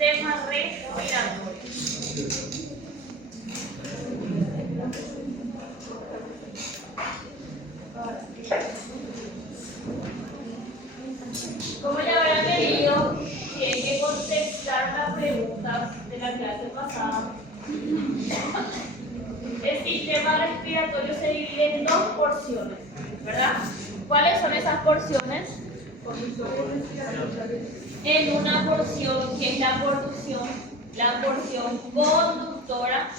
sistema respiratorio. Como le habrán leído, tienen que contestar las preguntas de la clase pasada. El sistema respiratorio se divide en dos porciones, ¿verdad? ¿Cuáles son esas porciones? En una porción que es la porción conductora,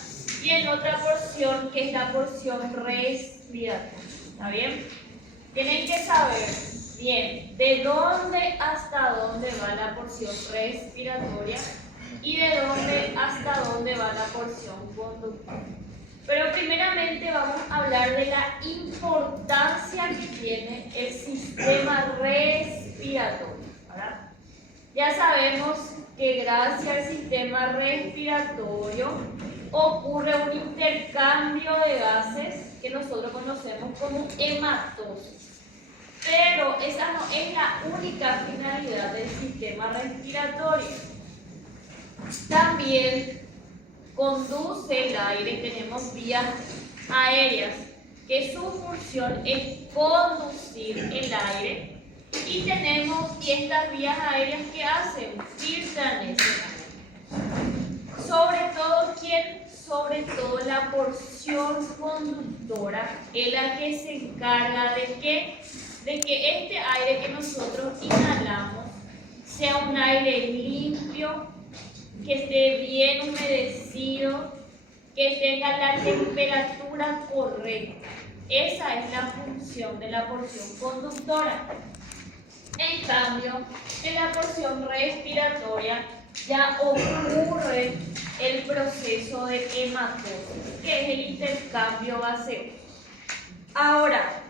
y en otra porción que es la porción respiratoria. ¿Está bien? Tienen que saber bien de dónde hasta dónde va la porción respiratoria y de dónde hasta dónde va la porción conductora. Pero primeramente vamos a hablar de la importancia que tiene el sistema respiratorio, ¿verdad? Ya sabemos que gracias al sistema respiratorio ocurre un intercambio de gases que nosotros conocemos como hematosis. Pero esa no es la única finalidad del sistema respiratorio. También conduce el aire, tenemos vías aéreas, que su función es conducir el aire, y estas vías aéreas que hacen, filtran ese aire. Sobre todo la porción conductora es la que se encarga de que este aire que nosotros inhalamos sea un aire limpio, que esté bien humedecido, que tenga la temperatura correcta. Esa es la función de la porción conductora. En cambio, en la porción respiratoria ya ocurre el proceso de hematosis, que es el intercambio gaseoso. Ahora,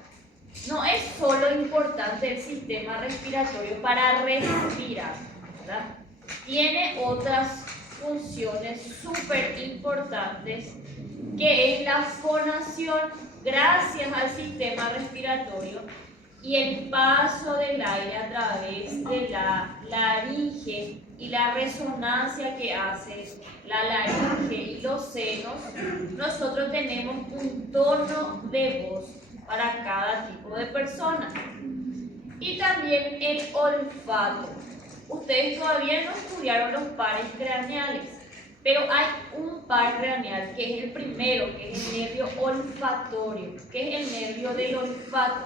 no es solo importante el sistema respiratorio para respirar, ¿verdad? Tiene otras funciones súper importantes, que es la fonación gracias al sistema respiratorio y el paso del aire a través de la laringe y la resonancia que hace la laringe y los senos. Nosotros tenemos un tono de voz para cada tipo de persona. Y también el olfato. Ustedes todavía no estudiaron los pares craneales, pero hay un par craneal que es el primero, que es el nervio olfatorio, que es el nervio del olfato.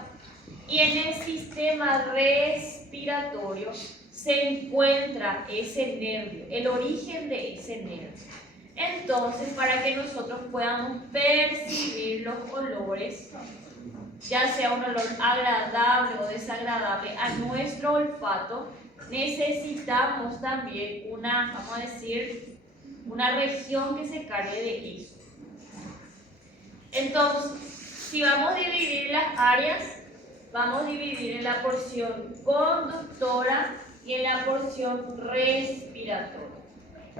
Y en el sistema respiratorio se encuentra ese nervio, el origen de ese nervio. Entonces, para que nosotros podamos percibir los olores, ya sea un olor agradable o desagradable a nuestro olfato, necesitamos también vamos a decir, una región que se cargue de eso. Entonces, si vamos a dividir las áreas, vamos a dividir en la porción conductora y en la porción respiratoria.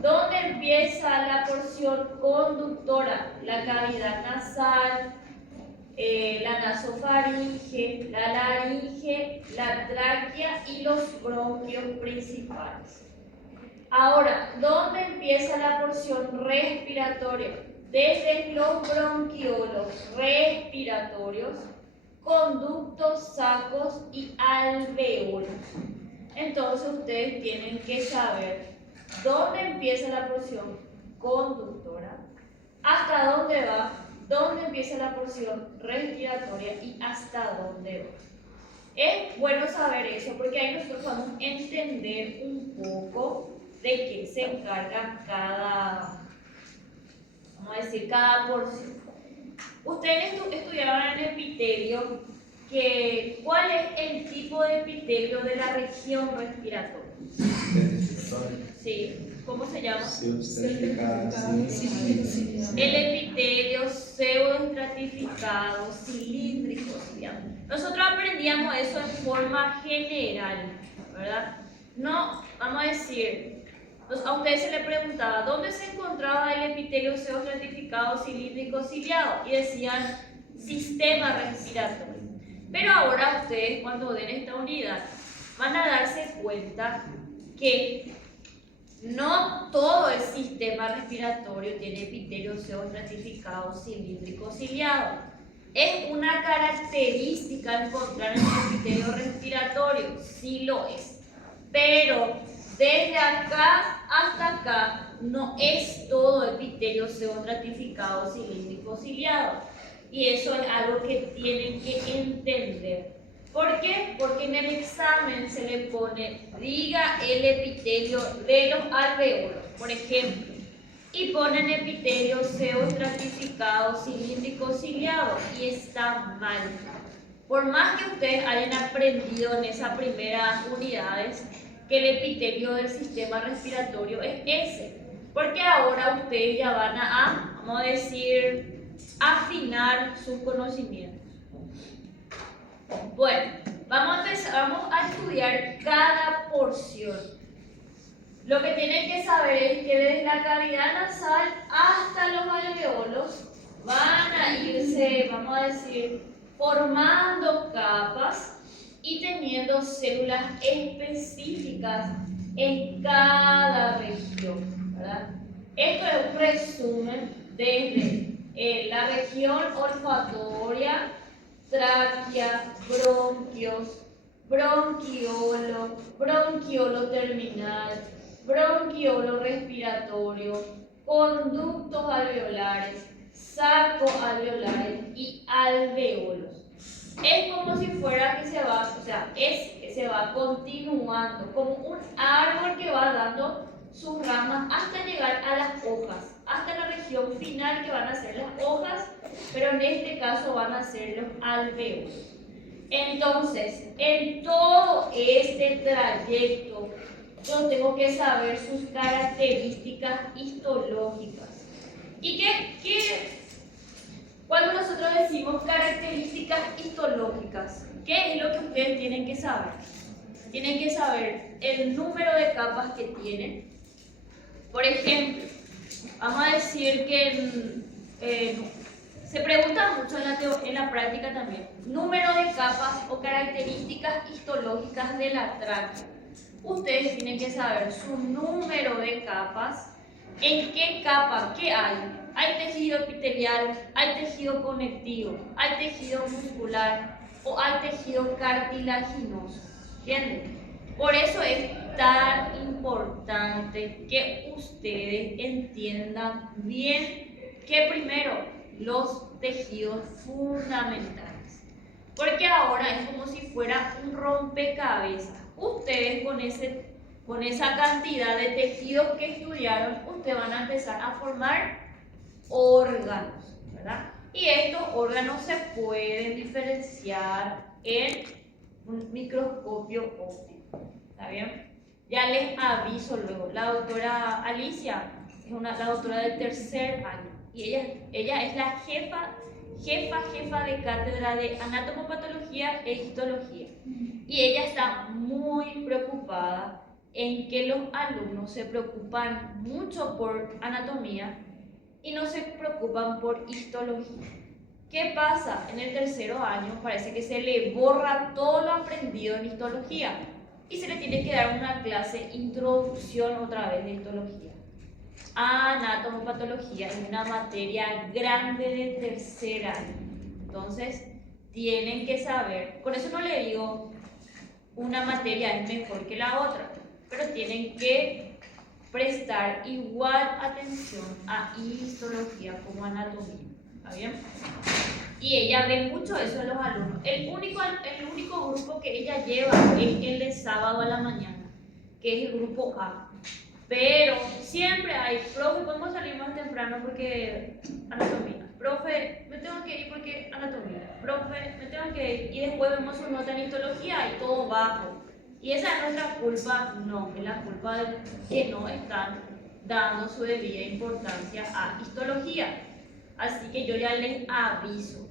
¿Dónde empieza la porción conductora? La cavidad nasal, la nasofaringe, la laringe, la tráquea y los bronquios principales. Ahora, ¿dónde empieza la porción respiratoria? Desde los bronquiolos respiratorios, conductos, sacos y alvéolos. Entonces ustedes tienen que saber dónde empieza la porción conductora, hasta dónde va, dónde empieza la porción respiratoria y hasta dónde va. Es bueno saber eso porque ahí nosotros vamos a entender un poco de qué se encarga cada porción. Ustedes estudiaban en epitelio, ¿cuál es el tipo de epitelio de la región respiratoria? Sí, ¿cómo se llama? El epitelio pseudoestratificado, cilíndrico, digamos. Nosotros aprendíamos eso en forma general, ¿verdad? No, vamos a decir, a ustedes se les preguntaba ¿dónde se encontraba el epitelio pseudoestratificado, cilíndrico, ciliado? Y decían sistema respiratorio. Pero ahora ustedes, cuando den esta unidad, van a darse cuenta que no todo el sistema respiratorio tiene epitelio pseudoestratificado cilíndrico ciliado. ¿Es una característica encontrar en el epitelio respiratorio? Sí lo es. Pero desde acá hasta acá no es todo epitelio pseudoestratificado cilíndrico ciliado. Y eso es algo que tienen que entender. ¿Por qué? Porque en el examen se le pone, diga el epitelio de los alvéolos, por ejemplo, y ponen epitelio pseudoestratificado cilíndrico ciliado y está mal. Por más que ustedes hayan aprendido en esas primeras unidades que el epitelio del sistema respiratorio es ese, porque ahora ustedes ya van a, vamos a decir, afinar sus conocimientos. Bueno, vamos a estudiar cada porción. Lo que tienen que saber es que desde la cavidad nasal hasta los alveolos van a irse, vamos a decir, formando capas y teniendo células específicas en cada región, ¿verdad? Esto es un resumen desde la región olfatoria, tráquea, bronquios, bronquiolo, bronquiolo terminal, bronquiolo respiratorio, conductos alveolares, saco alveolares y alvéolos. Es como si fuera que se va, o sea, es que se va continuando, como un árbol que va dando sus ramas hasta llegar a las hojas, hasta la región final que van a ser las hojas, pero en este caso van a ser los alvéolos. Entonces, en todo este trayecto, yo tengo que saber sus características histológicas. ¿Y cuando nosotros decimos características histológicas, qué es lo que ustedes tienen que saber? Tienen que saber el número de capas que tienen. Por ejemplo, vamos a decir que se pregunta mucho en la práctica también, número de capas o características histológicas de la tráquea. Ustedes tienen que saber su número de capas, en qué capa, qué hay. Hay tejido epitelial, hay tejido conectivo, hay tejido muscular o hay tejido cartilaginoso. ¿Entienden? Por eso es tan importante que ustedes entiendan bien que primero los tejidos fundamentales. Porque ahora es como si fuera un rompecabezas. Ustedes con esa cantidad de tejidos que estudiaron, ustedes van a empezar a formar órganos, ¿verdad? Y estos órganos se pueden diferenciar en un microscopio óptico. ¿Está bien? Ya les aviso luego. La doctora Alicia es la doctora del tercer año y ella es la jefa de cátedra de anatomopatología e histología. Y ella está muy preocupada en que los alumnos se preocupan mucho por anatomía y no se preocupan por histología. ¿Qué pasa? En el tercero año parece que se le borra todo lo aprendido en histología y se le tiene que dar una clase introducción otra vez de histología. Anatomopatología es una materia grande de tercer año. Entonces, tienen que saber, con eso no le digo una materia es mejor que la otra, pero tienen que prestar igual atención a histología como anatomía. ¿Está bien? Y ella ve mucho eso en los alumnos. El único grupo que ella lleva es el de sábado a la mañana, que es el grupo A. Pero siempre hay, profe, podemos salir más temprano porque anatomía. Profe, me tengo que ir porque anatomía. Profe, me tengo que ir. Y después vemos su nota en histología y todo bajo. Y esa es nuestra culpa, no, es la culpa de que no están dando su debida importancia a histología. Así que yo ya les aviso,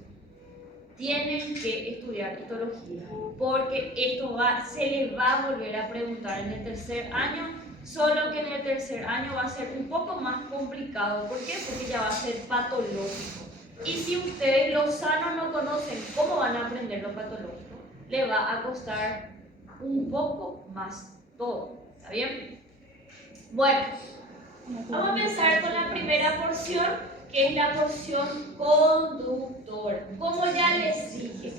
tienen que estudiar histología, porque esto se les va a volver a preguntar en el tercer año, solo que en el tercer año va a ser un poco más complicado. ¿Por qué? Porque ya va a ser patológico. Y si ustedes los sanos no conocen cómo van a aprender lo patológico, les va a costar un poco más todo. ¿Está bien? Bueno, vamos a empezar con la primera porción, que es la porción conductora. Como ya les dije,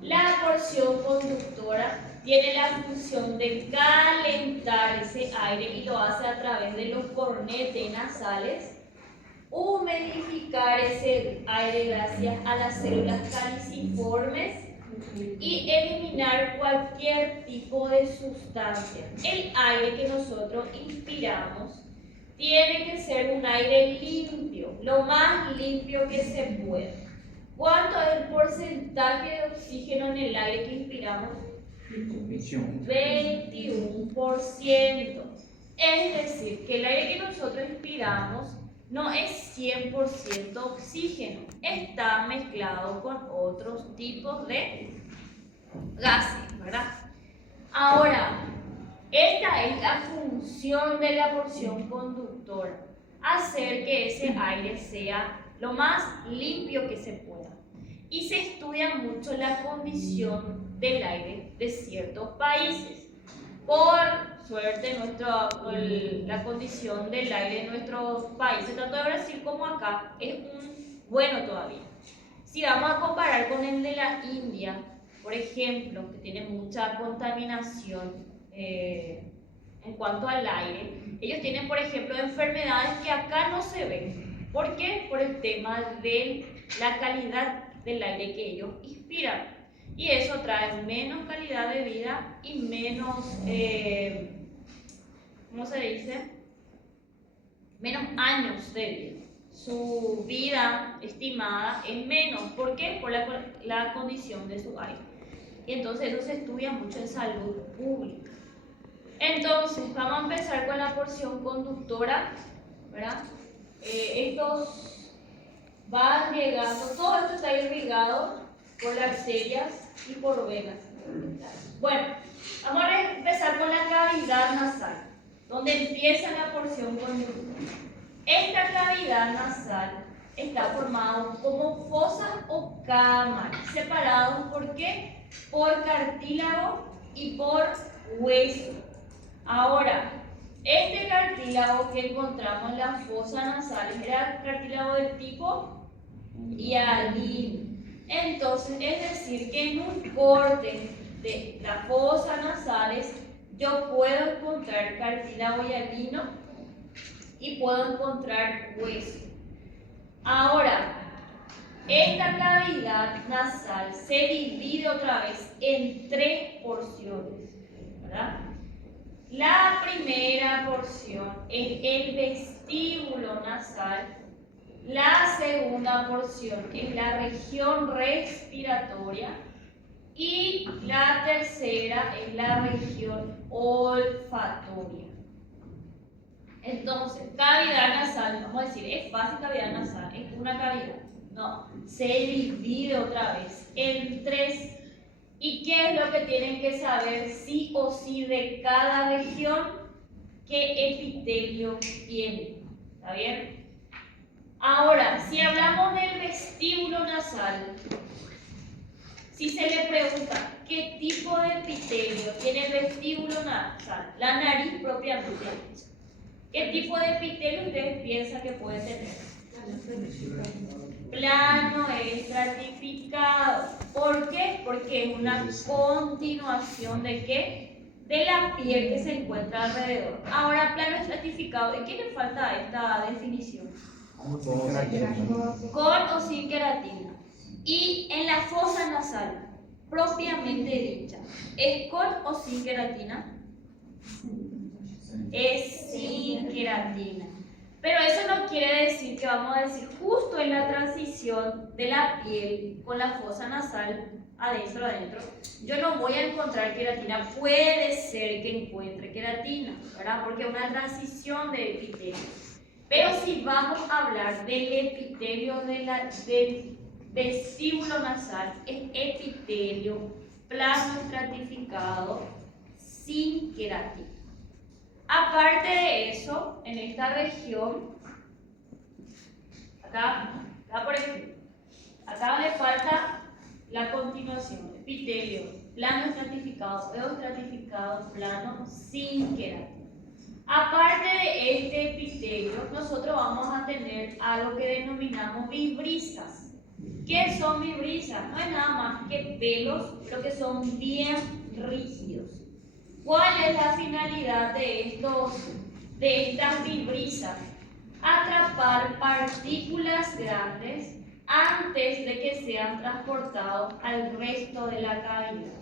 la porción conductora tiene la función de calentar ese aire y lo hace a través de los cornetes nasales, humidificar ese aire gracias a las células caliciformes y eliminar cualquier tipo de sustancia. El aire que nosotros inspiramos tiene que ser un aire limpio, lo más limpio que se pueda. ¿Cuánto es el porcentaje de oxígeno en el aire que inspiramos? 21%. Es decir, que el aire que nosotros inspiramos no es 100% oxígeno, está mezclado con otros tipos de gases, ¿verdad? Ahora, esta es la función de la porción conductora, hacer que ese aire sea lo más limpio que se pueda. Y se estudia mucho la condición del aire de ciertos países. Por suerte, la condición del aire en nuestros países, tanto de Brasil como acá, es bueno todavía. Si vamos a comparar con el de la India, por ejemplo, que tiene mucha contaminación en cuanto al aire, ellos tienen, por ejemplo, enfermedades que acá no se ven. ¿Por qué? Por el tema de la calidad del aire que ellos inspiran. Y eso trae menos calidad de vida y menos, ¿cómo se dice? Menos años de vida. Su vida estimada es menos. ¿Por qué? Por la condición de su aire. Y entonces eso se estudia mucho en salud pública. Entonces, vamos a empezar con la porción conductora, ¿verdad? Estos van llegando, todo esto está irrigado por arterias y por venas. Bueno, vamos a empezar con la cavidad nasal, donde empieza la porción conductora. Esta cavidad nasal está formada como fosas o cámaras, separados ¿por qué? Por cartílago y por hueso. Ahora, este cartílago que encontramos en las fosas nasales era cartílago del tipo hialino. Entonces, es decir, que en un corte de las fosas nasales yo puedo encontrar cartílago hialino y puedo encontrar hueso. Ahora, esta cavidad nasal se divide otra vez en 3 porciones, ¿verdad? La primera porción es el vestíbulo nasal. La segunda porción es la región respiratoria y la tercera es la región olfatoria. Entonces, cavidad nasal, vamos a decir, es fácil cavidad nasal, es una cavidad. No, se divide otra vez en 3. ¿Y qué es lo que tienen que saber sí o sí de cada región? ¿Qué epitelio tiene? ¿Está bien? Ahora, si hablamos del vestíbulo nasal, si se le pregunta qué tipo de epitelio tiene el vestíbulo nasal, la nariz propiamente dicha, ¿qué tipo de epitelio ustedes piensan que puede tener? Plano estratificado. ¿Por qué? Porque es una continuación ¿de qué? De la piel que se encuentra alrededor. Ahora, plano estratificado, ¿en qué le falta esta definición? Con o sin queratina. Y en la fosa nasal, propiamente dicha, ¿es con o sin queratina? Es sin queratina. Pero eso no quiere decir que vamos a decir justo en la transición de la piel con la fosa nasal adentro, yo no voy a encontrar queratina. Puede ser que encuentre queratina, ¿verdad? Porque es una transición de epitelio. Pero si vamos a hablar del epitelio del vestíbulo nasal, es epitelio plano estratificado sin queratina. Aparte de eso, en esta región, acá por ejemplo, acá le falta la continuación, epitelio, plano estratificado, estratificado, plano sin queratina. Aparte de este epitelio, nosotros vamos a tener algo que denominamos vibrisas. ¿Qué son vibrisas? No es nada más que pelos, pero que son bien rígidos. ¿Cuál es la finalidad de estas vibrisas? Atrapar partículas grandes antes de que sean transportados al resto de la cavidad.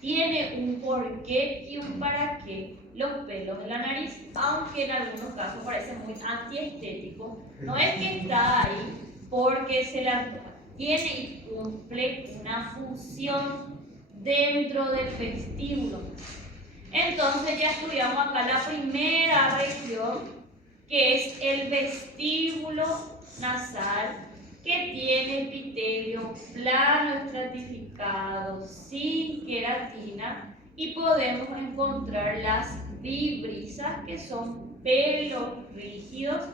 Tiene un porqué y un para qué los pelos de la nariz, aunque en algunos casos parece muy antiestético. No es que está ahí porque se la antoja. Tiene y cumple una función dentro del vestíbulo. Entonces ya estudiamos acá la primera región, que es el vestíbulo nasal, que tiene epitelio plano estratificado, sin queratina, y podemos encontrar las vibrisas, que son pelos rígidos,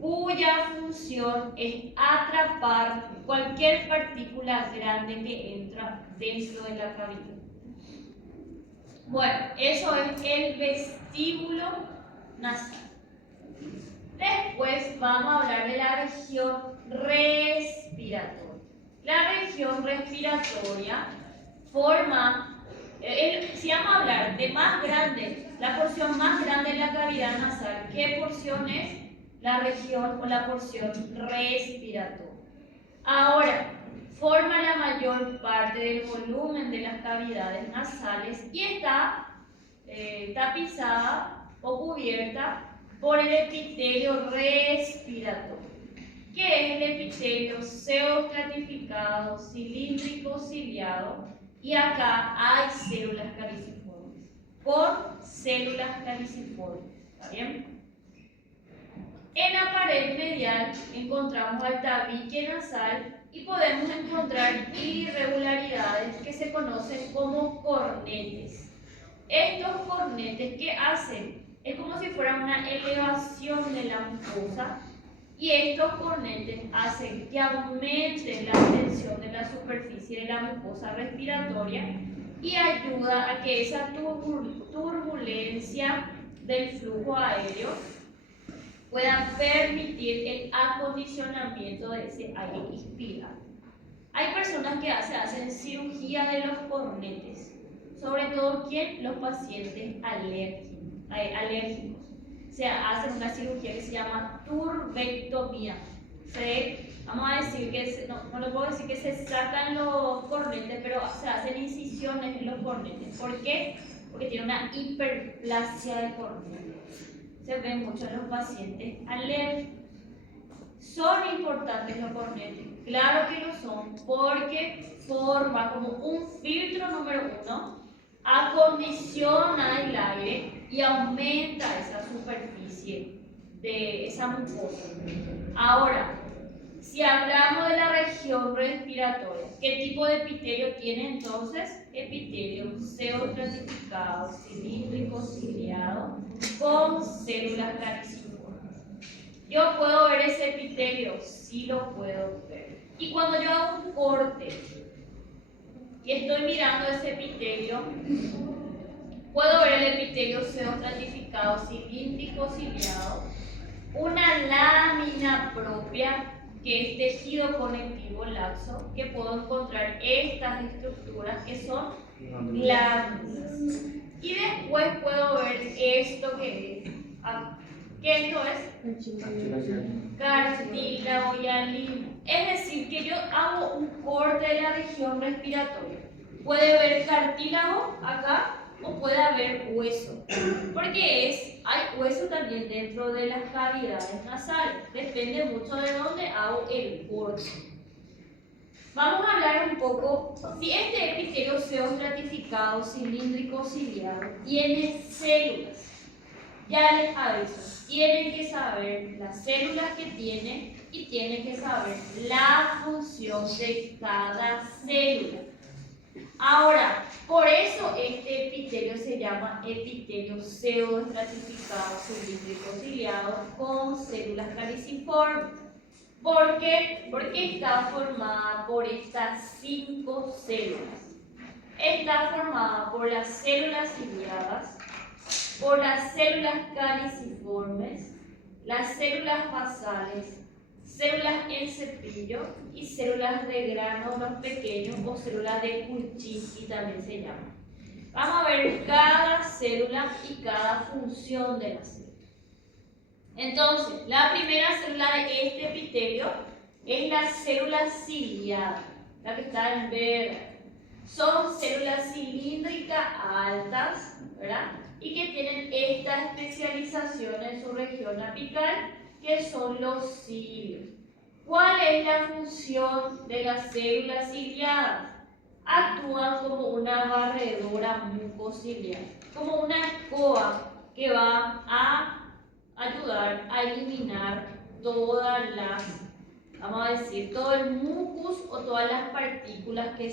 cuya función es atrapar cualquier partícula grande que entra dentro de la cavidad. Bueno, eso es el vestíbulo nasal. Después vamos a hablar de la región respiratoria. La región respiratoria forma, si vamos a hablar de más grande, la porción más grande de la cavidad nasal, ¿qué porción es? La región o la porción respiratoria. Ahora, forma la mayor parte del volumen de las cavidades nasales y está tapizada o cubierta por el epitelio respiratorio, que es el epitelio pseudoestratificado, cilíndrico, ciliado, y acá hay células caliciformes, con células caliciformes, ¿está bien? En la pared medial encontramos el tabique nasal y podemos encontrar irregularidades que se conocen como cornetes. Estos cornetes, ¿qué hacen? Es como si fuera una elevación de la mucosa, y estos cornetes hacen que aumente la tensión de la superficie de la mucosa respiratoria y ayuda a que esa turbulencia del flujo aéreo pueda permitir el acondicionamiento de ese aire inspirado. Hay personas que hacen cirugía de los cornetes, sobre todo ¿quién? Los pacientes alérgicos. O sea, hacen una cirugía que se llama turbectomía. Vamos a decir que, no le puedo decir que se sacan los cornetes, pero se hacen incisiones en los cornetes. ¿Por qué? Porque tiene una hiperplasia de cornetes. Se ven mucho en los pacientes alérgicos. ¿Son importantes los cornetes? Claro que lo son, porque forma como un filtro número uno, acondiciona el aire y aumenta esa superficie de esa mucosa. Ahora, si hablamos de la región respiratoria, ¿qué tipo de epitelio tiene entonces? Epitelio pseudoestratificado, cilíndrico, ciliado, con células caliciformes. ¿Yo puedo ver ese epitelio? Sí lo puedo ver. Y cuando yo hago un corte y estoy mirando ese epitelio, puedo ver el epitelio pseudoestratificado, cilíndrico, ciliado, una lámina propia, que es tejido conectivo laxo, que puedo encontrar estas estructuras que son glándulas. Y después puedo ver esto que es. ¿Qué esto es? Cartílago hialino. Es decir, que yo hago un corte de la región respiratoria. Puede haber cartílago acá o puede haber hueso. Porque hay hueso también dentro de las cavidades nasales. Depende mucho de dónde hago el corte. Vamos a hablar un poco, si este epitelio pseudoestratificado, cilíndrico, ciliado, tiene células. Ya les aviso, tienen que saber las células que tiene y tienen que saber la función de cada célula. Ahora, por eso este epitelio se llama epitelio pseudoestratificado, cilíndrico, ciliado, con células caliciformes. ¿Por qué? Porque está formada por estas 5 células. Está formada por las células ciliadas, por las células caliciformes, las células basales, células en cepillo y células de granos pequeños o células de Purkinje también se llama. Vamos a ver cada célula y cada función de la célula. Entonces, la primera célula de este epitelio es la célula ciliada, la que está en verde. Son células cilíndricas altas, ¿verdad? Y que tienen esta especialización en su región apical, que son los cilios. ¿Cuál es la función de las células ciliadas? Actúan como una barredora mucociliar, como una escoba que va a ayudar a eliminar todas las, vamos a decir, todo el mucus o todas las partículas que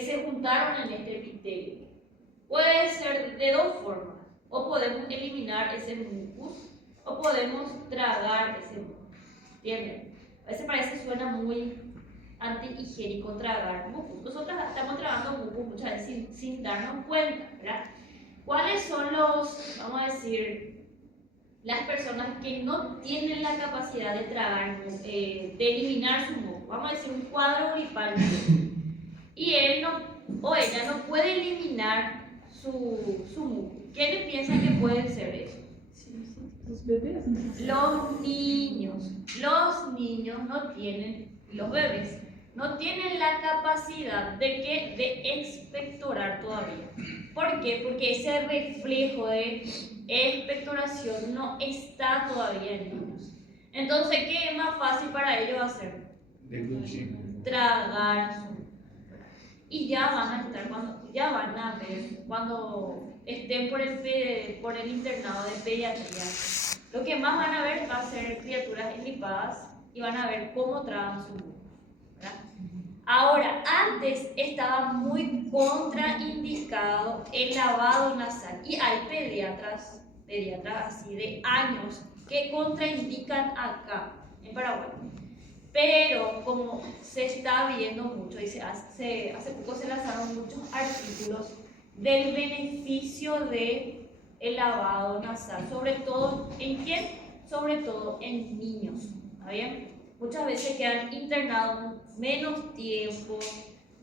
se juntaron en este epitelio. Puede ser de dos formas, o podemos eliminar ese mucus o podemos tragar ese mucus. ¿Entienden? A veces parece suena muy antihigiénico tragar mucus. Nosotros estamos tragando mucus muchas veces sin darnos cuenta, ¿verdad? ¿Cuáles son vamos a decir, las personas que no tienen la capacidad de tragar, de eliminar su mucus? Vamos a decir un cuadro gripal y él o ella no puede eliminar su mucus. ¿Quiénes piensan que pueden ser eso? Los bebés. Los niños no tienen, los bebés no tienen la capacidad de expectorar todavía. ¿Por qué? Porque ese reflejo de expectoración no está todavía en ellos. Entonces, ¿qué es más fácil para ellos hacer? Tragar su mucus. Y ya van a ver cuando estén por el internado de pediatría. Lo que más van a ver va a ser criaturas engripadas y van a ver cómo tragan su mucus, ¿verdad? Ahora, antes estaba muy contraindicado el lavado nasal y hay pediatras así de años que contraindican acá en Paraguay. Pero como se está viendo mucho y hace poco se lanzaron muchos artículos del beneficio del lavado nasal, sobre todo ¿en quién? Sobre todo en niños, ¿está bien? Muchas veces quedan internados menos tiempo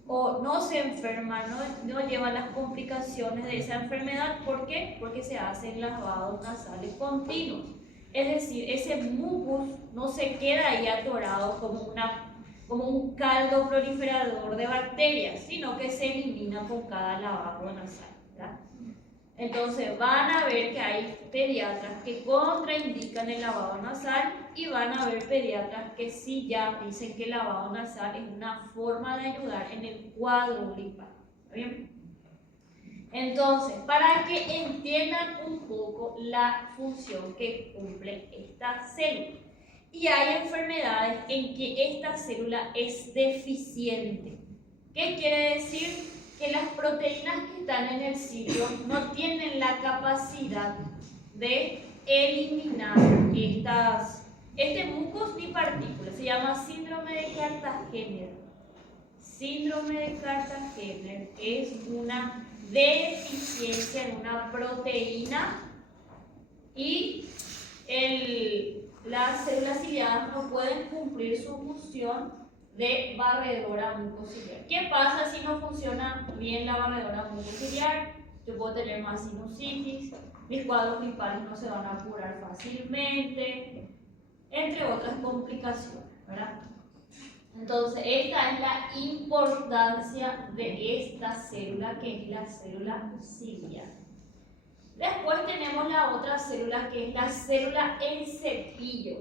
o no se enferman, no llevan las complicaciones de esa enfermedad. ¿Por qué? Porque se hacen lavados nasales continuos. Es decir, ese mucus no se queda ahí atorado como un caldo proliferador de bacterias, sino que se elimina con cada lavado nasal, ¿verdad? Entonces van a ver que hay pediatras que contraindican el lavado nasal y van a ver pediatras que sí ya dicen que el lavado nasal es una forma de ayudar en el cuadro gripal. ¿Está bien? Entonces, para que entiendan un poco la función que cumple esta célula. Y hay enfermedades en que esta célula es deficiente. ¿Qué quiere decir? Que las proteínas que están en el cilio no tienen la capacidad de eliminar este mucus ni partículas. Se llama síndrome de Cartagener. Síndrome de Cartagener es una deficiencia en una proteína y las células ciliadas no pueden cumplir su función de barredora mucociliar. ¿Qué pasa si no funciona bien la barredora mucociliar? Yo puedo tener más sinusitis, mis cuadros gripales no se van a curar fácilmente, entre otras complicaciones, ¿verdad? Entonces, esta es la importancia de esta célula, que es la célula ciliar. Después tenemos la otra célula, que es la célula en cepillo.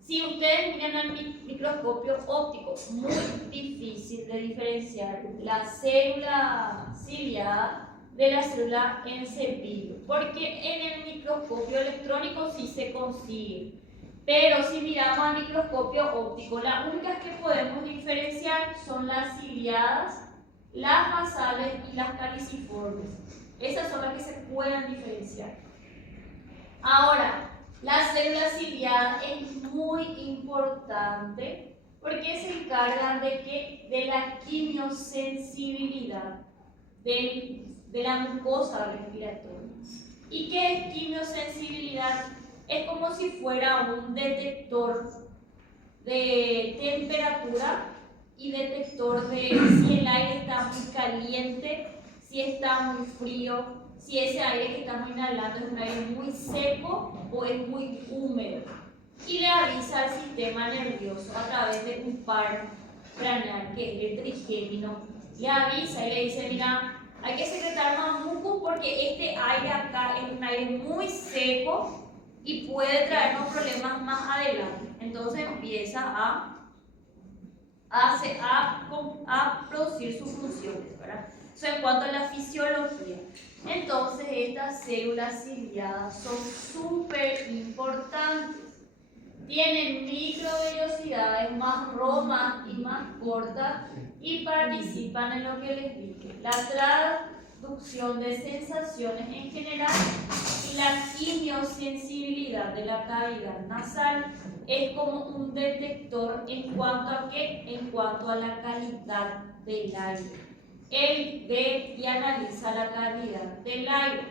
Si ustedes miran al microscopio óptico, muy difícil de diferenciar la célula ciliada de la célula en cepillo, porque en el microscopio electrónico sí se consigue. Pero si miramos al microscopio óptico, las únicas que podemos diferenciar son las ciliadas, las basales y las caliciformes. Esas son las que se pueden diferenciar. Ahora, la célula ciliada es muy importante porque se encarga de la quimiosensibilidad de la mucosa respiratoria. ¿Y qué es quimiosensibilidad? Es como si fuera un detector de temperatura y detector de si el aire está muy caliente, si está muy frío, si ese aire que estamos inhalando es un aire muy seco o es muy húmedo. Y le avisa al sistema nervioso a través de un par craneal que es el trigémino. Le avisa y le dice, mira, hay que secretar más mucus porque este aire acá es un aire muy seco y puede traernos problemas más adelante. Entonces empieza a producir sus funciones, ¿verdad? Eso en cuanto a la fisiología. Entonces estas células ciliadas son súper importantes. Tienen microvellosidades más romas y más cortas y participan en lo que les dije, la traducción de sensaciones en general y la quimiosensibilidad de la cavidad nasal es como un detector en cuanto a qué, en cuanto a la calidad del aire. Él ve y analiza la calidad del aire.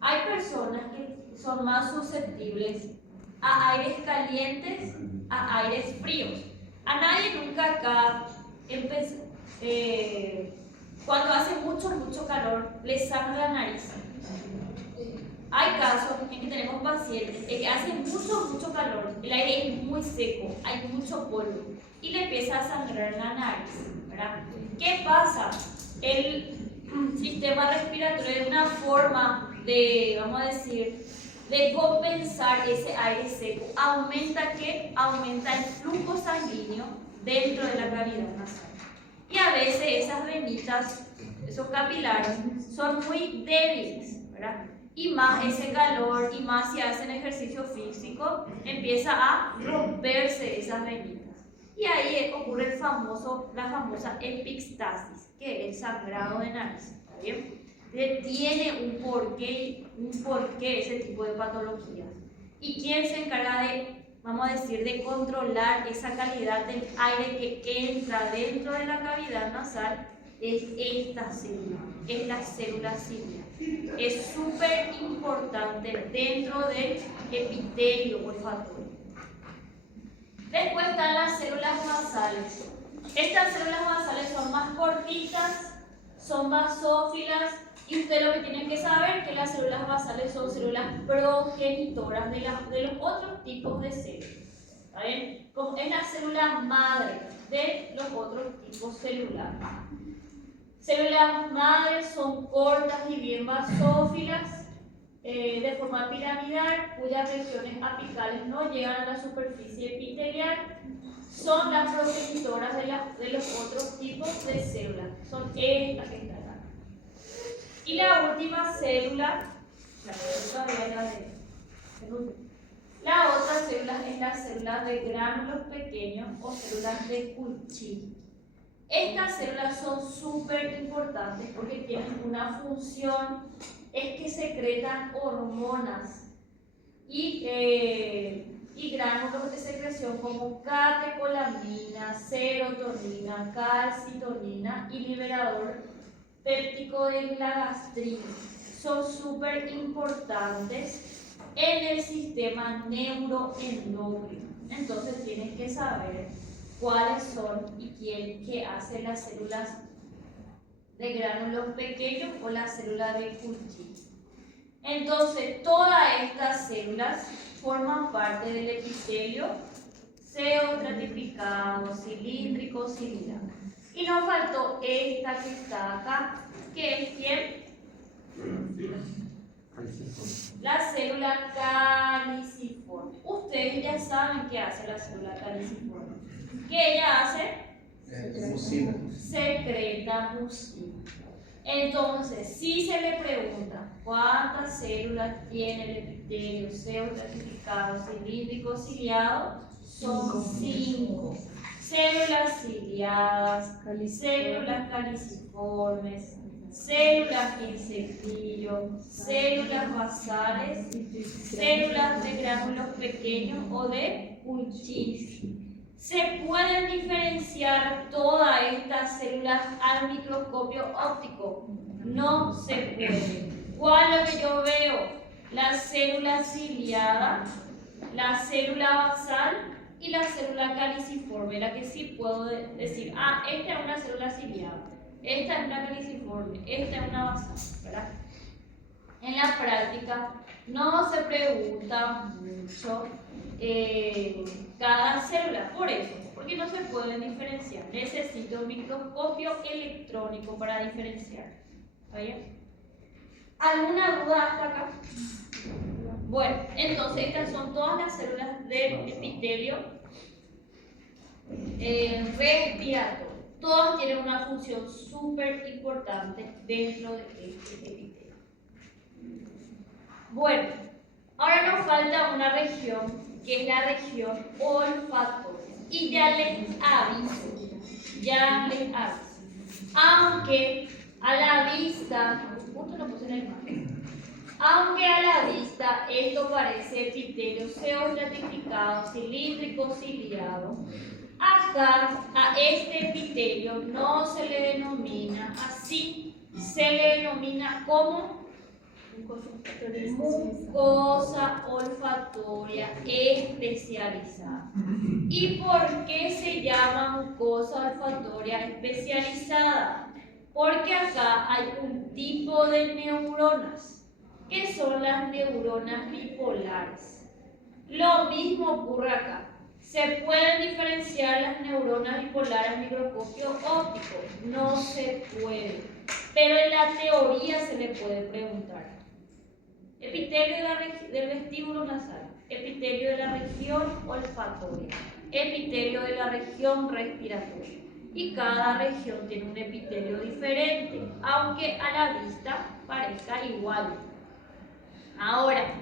Hay personas que son más susceptibles a aires calientes, a aires fríos. A nadie nunca acá cuando hace mucho calor le sangra la nariz. Hay casos en que tenemos pacientes en que hace mucho calor, el aire es muy seco, hay mucho polvo y le empieza a sangrar la nariz, ¿verdad? ¿Qué pasa? El sistema respiratorio es una forma de, vamos a decir, de compensar ese aire seco. Aumenta el flujo sanguíneo dentro de la cavidad nasal. Y a veces esas venitas, esos capilares, son muy débiles, ¿verdad? Y más ese calor, y más si hacen ejercicio físico, empieza a romperse esas venitas. Y ahí ocurre la famosa epistaxis, que es el sangrado de nariz. ¿Está bien? Tiene un porqué ese tipo de patologías. ¿Y quién se encarga de, vamos a decir, de controlar esa calidad del aire que entra dentro de la cavidad nasal? Es esta célula, es la célula cilia. Es súper importante dentro del epitelio olfatorio. Después están las células basales. Estas células basales son más cortitas, son basófilas, y ustedes lo que tienen que saber es que las células basales son células progenitoras de los otros tipos de células. ¿Está bien? Es la célula madre de los otros tipos celulares. Células madres son cortas y bien basófilas, de forma piramidal, cuyas regiones apicales no llegan a la superficie epitelial. Son las progenitoras de los otros tipos de células. Son estas que están acá. Y la última célula, la otra célula es la célula de gránulos pequeños o células de Purkinje. Estas células son súper importantes porque tienen una función, es que secretan hormonas y gránulos de secreción como catecolamina, serotonina, calcitonina y liberador péptico de la gastrina. Son súper importantes en el sistema neuroendocrino. Entonces tienes que saber cuáles son y qué hace las células de gránulos pequeños o la célula de Purkinje. Entonces, todas estas células forman parte del epitelio pseudoestratificado, cilíndrico, ciliar. Y nos faltó esta que está acá, que es ¿quién? La célula caliciforme. Ustedes ya saben qué hace la célula caliciforme. ¿Qué ella hace? Secreta mucina. Entonces, si se le pregunta cuántas células tiene el epitelio pseudoestratificado, cilíndrico, ciliado, son 5. Células ciliadas, células caliciformes, células insectillo, células basales, células de gránulos pequeños o de Purkinje. Se pueden diferenciar todas estas células al microscopio óptico. No se puede. ¿Cuál es lo que yo veo? La célula ciliada, la célula basal y la célula caliciforme, la que sí puedo decir, esta es una célula ciliada, esta es una caliciforme, esta es una basal, ¿verdad? En la práctica no se pregunta mucho cada célula, por eso, porque no se pueden diferenciar. Necesito un microscopio electrónico para diferenciar. ¿Está bien? ¿Alguna duda hasta acá? Bueno, entonces estas son todas las células del epitelio respiratorio. Todas tienen una función súper importante dentro de este epitelio. Bueno, ahora nos falta una región que es la región olfatoria. Y ya les aviso, aunque a la vista, aunque a la vista esto parece epitelio pseudoestratificado, cilíndrico, ciliado, acá a este epitelio no se le denomina así, se le denomina como mucosa olfatoria especializada. ¿Y por qué se llama mucosa olfatoria especializada? Porque acá hay un tipo de neuronas, que son las neuronas bipolares. Lo mismo ocurre acá. ¿Se pueden diferenciar las neuronas bipolares en microscopio óptico? No se puede, pero en la teoría se le puede preguntar. Epitelio del vestíbulo nasal, epitelio de la región olfatoria, epitelio de la región respiratoria. Y cada región tiene un epitelio diferente, aunque a la vista parezca igual. Ahora,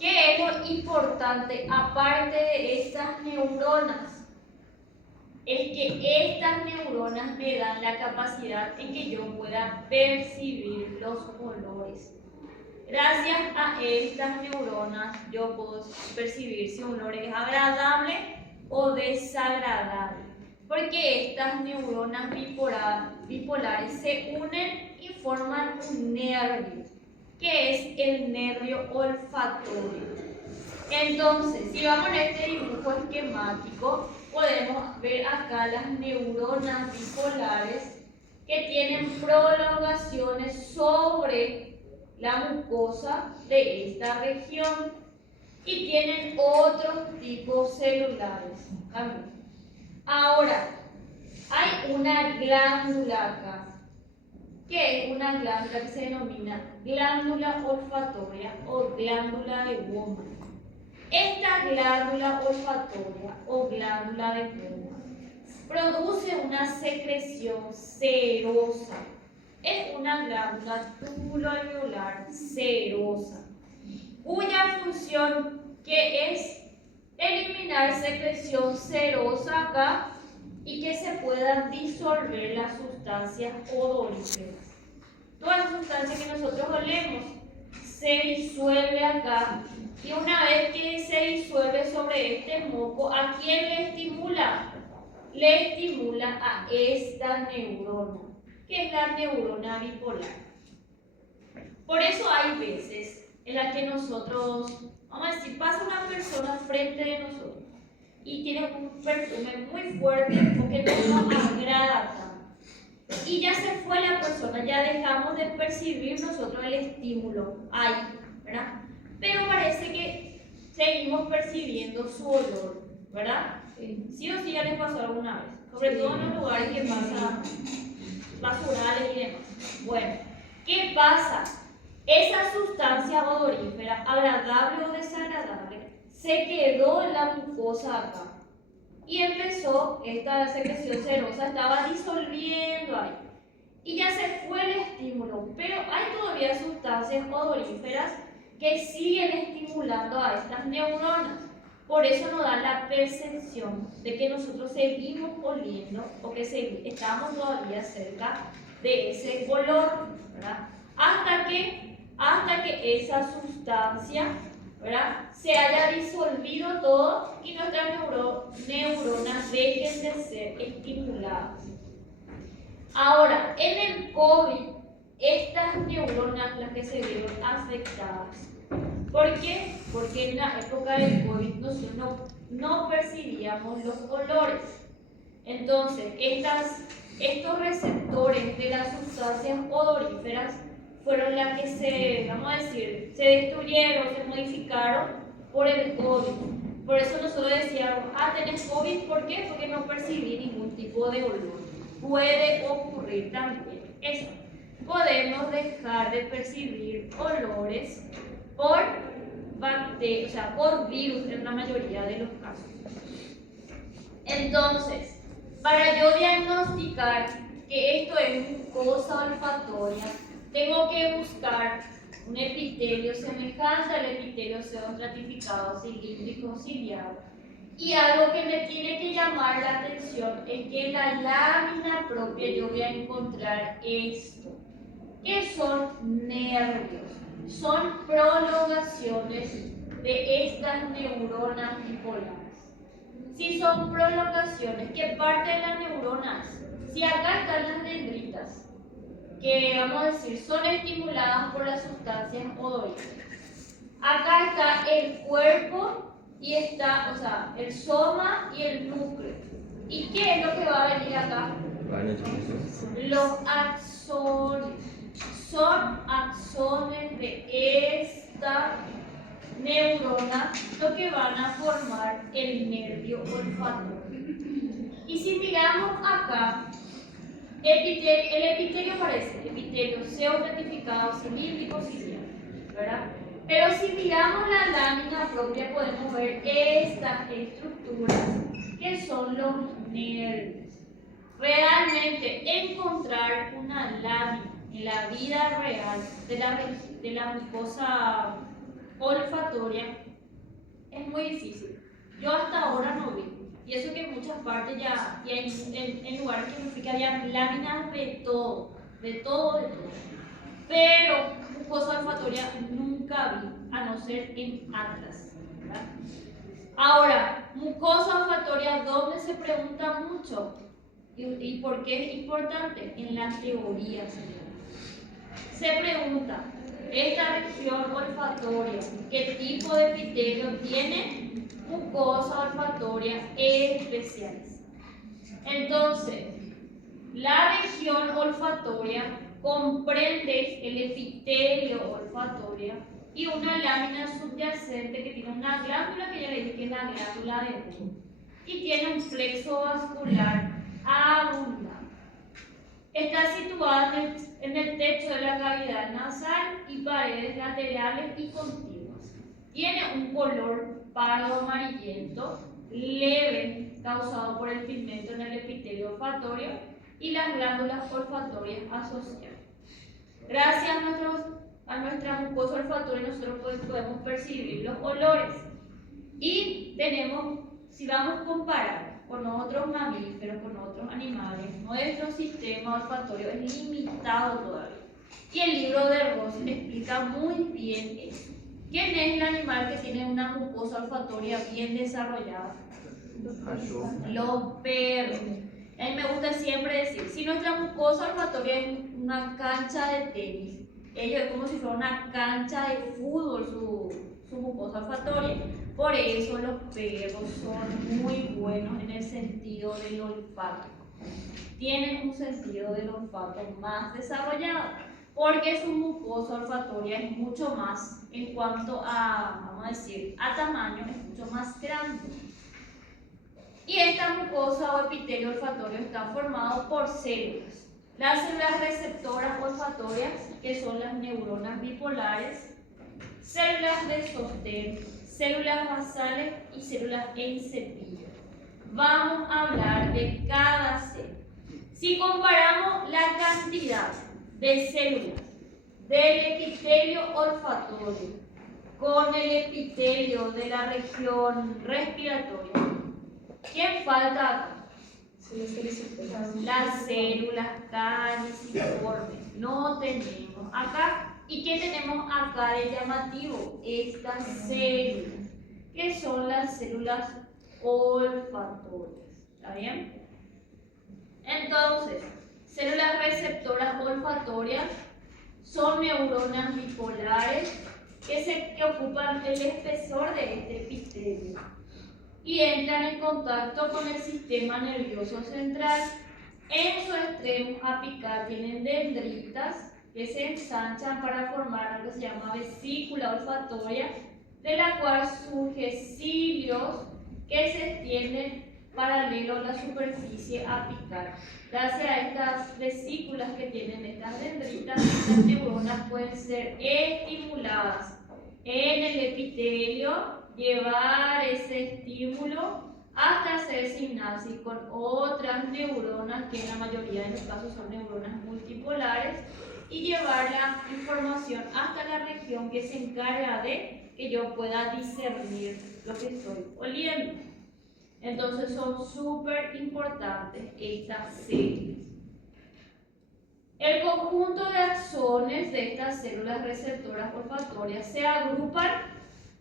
¿qué es lo importante aparte de estas neuronas? Es que estas neuronas me dan la capacidad en que yo pueda percibir los olores. Gracias a estas neuronas yo puedo percibir si un olor es agradable o desagradable, porque estas neuronas bipolares se unen y forman un nervio, que es el nervio olfatorio. Entonces, si vamos a este dibujo esquemático, podemos ver acá las neuronas bipolares que tienen prolongaciones sobre la mucosa de esta región y tienen otros tipos celulares también. Ahora, hay una glándula acá, que es una glándula que se denomina glándula olfatoria o glándula de Bowman. Esta glándula olfatoria o glándula de Bowman produce una secreción cerosa. Es una glándula tubuloalveolar cerosa, cuya función que es eliminar secreción cerosa acá y que se puedan disolver las sustancias odoríferas. Todas las sustancias que nosotros olemos se disuelve acá, y una vez que se disuelve sobre este moco, ¿a quién le estimula? Le estimula a esta neurona, que es la neurona bipolar. Por eso hay veces en las que nosotros, vamos a decir, pasa una persona frente de nosotros y tiene un perfume muy fuerte porque no nos agrada tanto. Y ya se fue la persona, ya dejamos de percibir nosotros el estímulo ahí, ¿verdad? Pero parece que seguimos percibiendo su olor, ¿verdad? Sí o sí ya les pasó alguna vez, sobre todo en los lugares que pasan basurales y demás. Bueno, ¿qué pasa? Esa sustancia odorífera, agradable o desagradable, se quedó en la mucosa acá y empezó, esta secreción cerosa estaba disolviendo ahí y ya se fue el estímulo, pero hay todavía sustancias odoríferas que siguen estimulando a estas neuronas. Por eso nos da la percepción de que nosotros seguimos oliendo o que estamos todavía cerca de ese olor, ¿verdad? Hasta que esa sustancia, ¿verdad?, se haya disolvido todo y nuestras neuronas dejen de ser estimuladas. Ahora, en el COVID, estas neuronas las que se vieron afectadas. ¿Por qué? Porque en la época del COVID nosotros no percibíamos los olores. Entonces, estos receptores de las sustancias odoríferas fueron las que se destruyeron, se modificaron por el COVID. Por eso nosotros decíamos, tenés COVID, ¿por qué? Porque no percibí ningún tipo de olor. Puede ocurrir también eso. Podemos dejar de percibir olores por bacterias, por virus en la mayoría de los casos. Entonces, para yo diagnosticar que esto es mucosa olfatoria, tengo que buscar un epitelio semejante al epitelio pseudoestratificado cilíndrico ciliado. Y algo que me tiene que llamar la atención es que en la lámina propia yo voy a encontrar esto, que son nervios, son prolongaciones de estas neuronas bipolares. Si son prolongaciones, ¿qué parte de las neuronas? Si acá están las dendritas, que vamos a decir son estimuladas por las sustancias odoríferas. Acá está el cuerpo y está, el soma y el núcleo. ¿Y qué es lo que va a venir acá? Los axones. Son axones de esta neurona lo que van a formar el nervio olfatorio. Y si miramos acá, el epitelio parece epitelio pseudoestratificado cilíndrico ciliado, ¿verdad? Pero si miramos la lámina propia podemos ver estas estructuras que son los nervios. Realmente encontrar una lámina en la vida real de la mucosa olfatoria es muy difícil. Yo hasta ahora no vi. Y eso que en muchas partes ya en lugares que me fui que había láminas de todo. Pero mucosa olfatoria nunca vi, a no ser en atlas, ¿verdad? Ahora, mucosa olfatoria, ¿dónde se pregunta mucho? ¿Y por qué es importante? En la teoría, señores. Se pregunta, esta región olfatoria, ¿qué tipo de epitelio tiene? Mucosa olfatoria especiales. Entonces, la región olfatoria comprende el epitelio olfatorio y una lámina subyacente que tiene una glándula que ya le dije que es la glándula de Bode y tiene un plexo vascular abundante. Está situada en el techo de la cavidad nasal y paredes laterales y contiguas. Tiene un color pardo amarillento, leve, causado por el pigmento en el epitelio olfatorio y las glándulas olfatorias asociadas. Gracias a nuestra mucosa olfatoria nosotros podemos percibir los olores y si vamos a comparar con otros mamíferos, con otros animales, nuestro sistema olfatorio es limitado todavía. Y el libro de Ross explica muy bien eso. ¿Quién es el animal que tiene una mucosa olfatoria bien desarrollada? Los perros. A mí me gusta siempre decir, si nuestra mucosa olfatoria es una cancha de tenis, ellos es como si fuera una cancha de fútbol su mucosa olfatoria. Por eso los perros son muy buenos en el sentido del olfato. Tienen un sentido del olfato más desarrollado, porque su mucosa olfatoria es mucho más, en cuanto a tamaño, es mucho más grande. Y esta mucosa o epitelio olfatorio está formado por células. Las células receptoras olfatorias, que son las neuronas bipolares, células de sostén, células basales y células en cepillo. Vamos a hablar de cada célula. Si comparamos la cantidad de células del epitelio olfatorio con el epitelio de la región respiratoria, ¿quién falta acá? Las células caliciformes. No tenemos acá. ¿Y qué tenemos acá de llamativo? Estas células, que son las células olfatorias. ¿Está bien? Entonces, Células receptoras olfatorias son neuronas bipolares que ocupan el espesor de este epitelio y entran en contacto con el sistema nervioso central. En su extremo apical tienen dendritas que se ensanchan para formar lo que se llama vesícula olfatoria, de la cual surgen cilios que se extienden paralelo a la superficie apical. Gracias a estas vesículas que tienen estas dendritas, estas neuronas pueden ser estimuladas en el epitelio, llevar ese estímulo hasta hacer sinapsis con otras neuronas, que en la mayoría de los casos son neuronas multipolares, y llevar la información hasta la región que se encarga de que yo pueda discernir lo que estoy oliendo. Entonces son súper importantes estas células. El conjunto de axones de estas células receptoras olfatorias se agrupan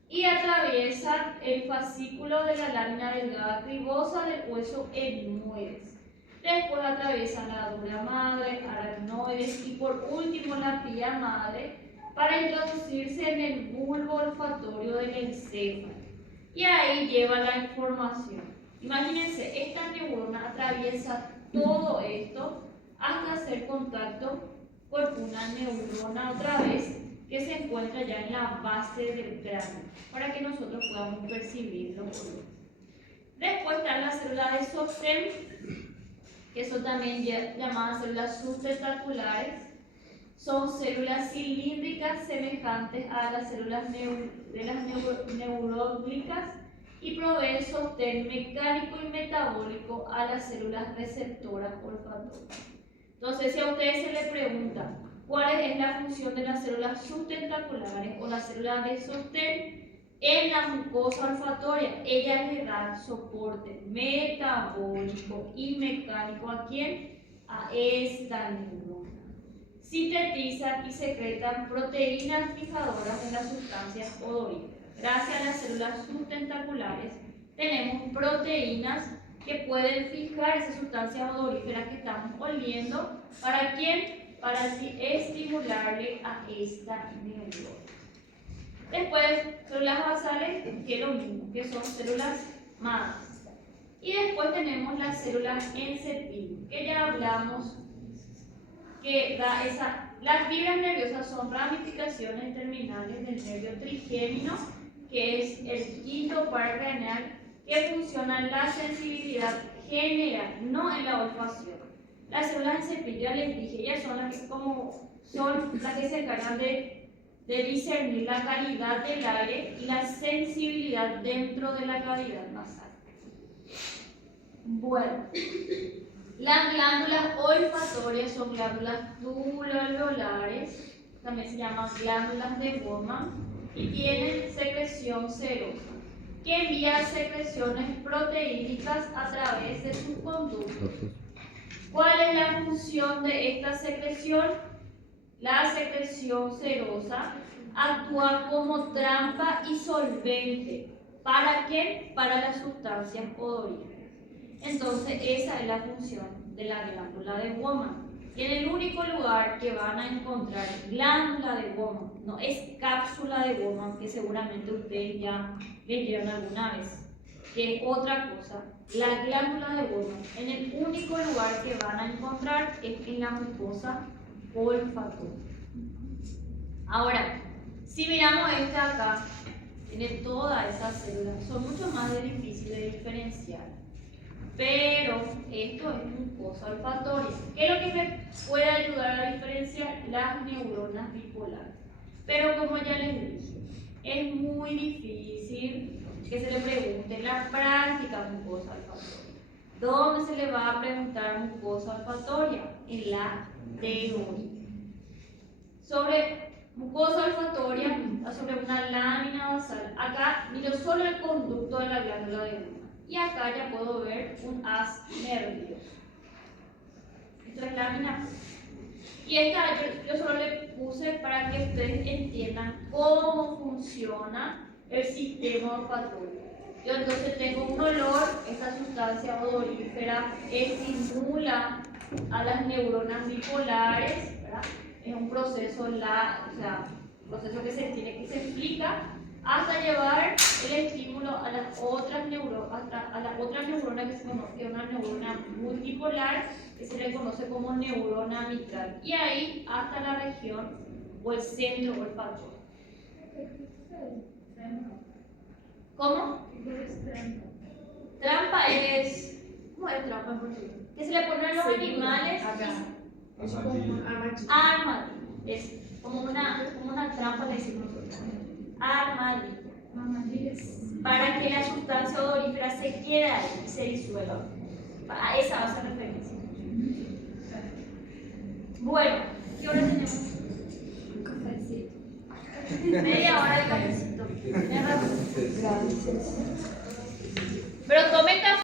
y atraviesan el fascículo de la lámina delgada cribosa del hueso etmoides. Después atraviesan la dura madre, aracnoides y por último la pía madre para introducirse en el bulbo olfatorio del encéfalo. Y ahí lleva la información. Imagínense, esta neurona atraviesa todo esto hasta hacer contacto con una neurona otra vez que se encuentra ya en la base del cráneo, para que nosotros podamos percibir los olores. Después están las células de sostén, que son también llamadas células sustentaculares. Son células cilíndricas semejantes a las células neuroglicas y proveen sostén mecánico y metabólico a las células receptoras olfatorias. Entonces, si a ustedes se les pregunta cuál es la función de las células sustentaculares o las células de sostén en la mucosa olfatoria, ellas le dan soporte metabólico y mecánico ¿a quién? A esta neurona. Sintetizan y secretan proteínas fijadoras de las sustancias odoríferas. Gracias a las células sustentaculares tenemos proteínas que pueden fijar esas sustancias odoríferas que estamos oliendo. ¿Para quién? Para estimularle a esta neurona. Después, células basales, que es lo mismo, que son células madres. Y después tenemos las células en cepillo, que ya hablamos, que da las fibras nerviosas son ramificaciones terminales del nervio trigémino, que es el quinto par craneal, que funciona en la sensibilidad general, no en la olfacción. Las células en cepillo, ya les dije, ellas son las que se encargan de discernir la calidad del aire y la sensibilidad dentro de la cavidad nasal. Bueno, las glándulas olfatorias son glándulas tubuloalveolares, también se llaman glándulas de Bowman, y tienen secreción serosa, que envía secreciones proteínicas a través de sus conductos. ¿Cuál es la función de esta secreción? La secreción serosa actúa como trampa y solvente. ¿Para qué? Para las sustancias odoríferas. Entonces, esa es la función de la glándula de Bowman. Y en el único lugar que van a encontrar glándula de Bowman, no es cápsula de Bowman, que seguramente ustedes ya leyeron alguna vez, que es otra cosa. La glándula de Bowman, en el único lugar que van a encontrar es en la mucosa olfatoria. Ahora, si miramos esta acá, tiene todas esas células, son mucho más difíciles de diferenciar. Pero esto es mucosa olfatoria. ¿Qué es lo que me puede ayudar a diferenciar? Las neuronas bipolares. Pero como ya les dije, es muy difícil que se le pregunte en la práctica mucosa olfatoria. ¿Dónde se le va a preguntar mucosa olfatoria? En la teoría. Sobre mucosa olfatoria, sobre una lámina basal. Acá miro solo el conducto de la glándula de Bowman. Y acá ya puedo ver un haz nervioso. Esto es lámina. Y esta yo solo le puse para que ustedes entiendan cómo funciona el sistema olfatorio. Yo entonces tengo un olor, esta sustancia odorífera estimula a las neuronas bipolares, ¿verdad? Es un proceso, proceso que se explica hasta llevar el estímulo a las otras neuronas, a la otra neurona que se conoce, que es una neurona multipolar, que se le conoce como neurona mitral, y ahí hasta la región o el centro olfatorio. ¿Cómo? Trampa es. ¿Cómo es trampa en portugués? Que se le ponen a los animales. Armadillo. Es como una trampa, le decimos nosotros. Armadillo. Para que la sustancia odorífera se quede ahí y se disuelva. A esa va a ser referencia. Bueno, ¿qué hora tenemos? Un cafecito. Media hora de cafecito. Pero tomen